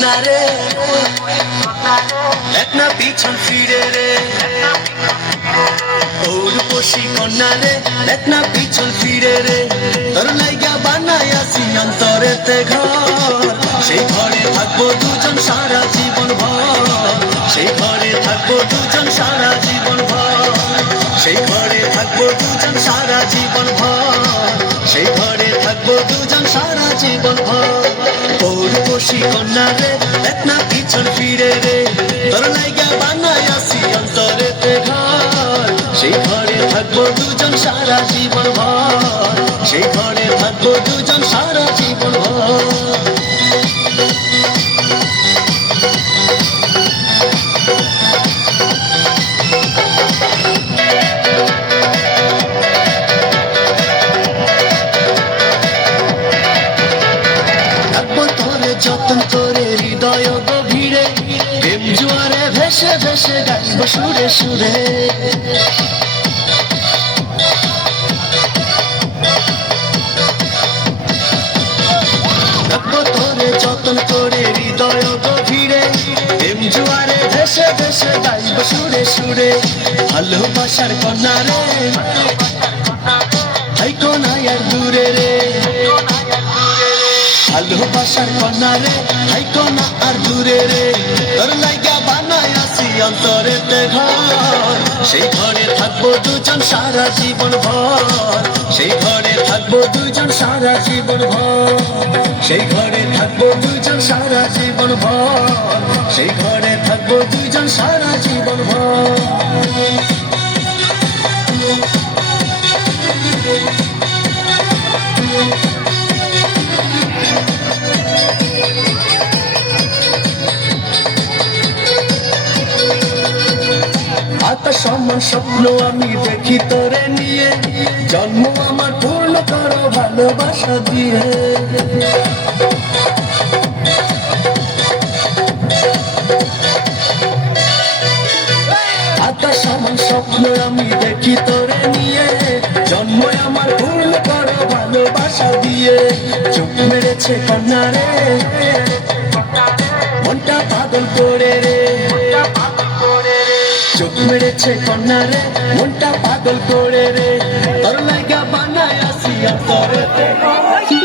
কন্যা রে, দেখ না পিছন ফিরে রে। রূপসী কন্যা রে, দেখ না পিছন ফিরে রে। তোর লাইগা বানাই আসি অন্তরেতে ঘর, সেই ঘরে থাকবো দুজন সারা জীবন ভর। সেই ঘরে থাকবো দুজন সারা জীবন ভর। সেই ঘরে থাকবো দুজন সারা জীবন ভর। সেই ঘরে থাকবো দুজন সারা জীবন ভর। রূপসী কন্যা রে, দেখ না পিছন ফিরে রে। তোর লাইগা বানাই আসি অন্তরেতে ঘর, সেই ঘরে থাকবো দুজন সারা জীবন ভর। সেই ঘরে থাকবো দুজন সারা জীবন ভর। রাখবো তোরে যতন করে হৃদয় গভীরে, প্রেম জোয়ারে ভেসে ভেসে গাইব সুরে সুরে। রাখবো তোরে যতন করে হৃদয় গভীরে, প্রেম জোয়ারে ভেসে ভেসে গাইব সুরে সুরে। ভালোবাসার কন্যা রে, থাইকো না আর দূরে রে। ভালোবাসার কন্যা রে, থাইকো না আর দূরে রে। তোর লাইগা বানাই আসি অন্তরেতে ঘর, সেই ঘরে থাকবো দুজন সারা জীবন ভর। সেই ঘরে থাকবো দুজন সারা জীবন ভর। সেই ঘরে থাকবো দুজন সারা জীবন ভর। সেই ঘরে থাকবো দুজন সারা জীবন ভর। আতা সমান স্বপ্ন আমি দেখি তোরে নিয়ে, জন্ম আমার পূর্ণ করো ভালোবাসা দিয়ে। আতা সমান স্বপ্ন আমি দেখি তোরে নিয়ে, জন্ম আমার পূর্ণ করো ভালোবাসা দিয়ে। চোখ মেরেছে কন্যা রে, মনটা পাগল করে রে। চোখ মেরেছে কন্যা রে, মনটা পাগল করে রে। তোর লাইগা বানাই আসি অন্তরেতে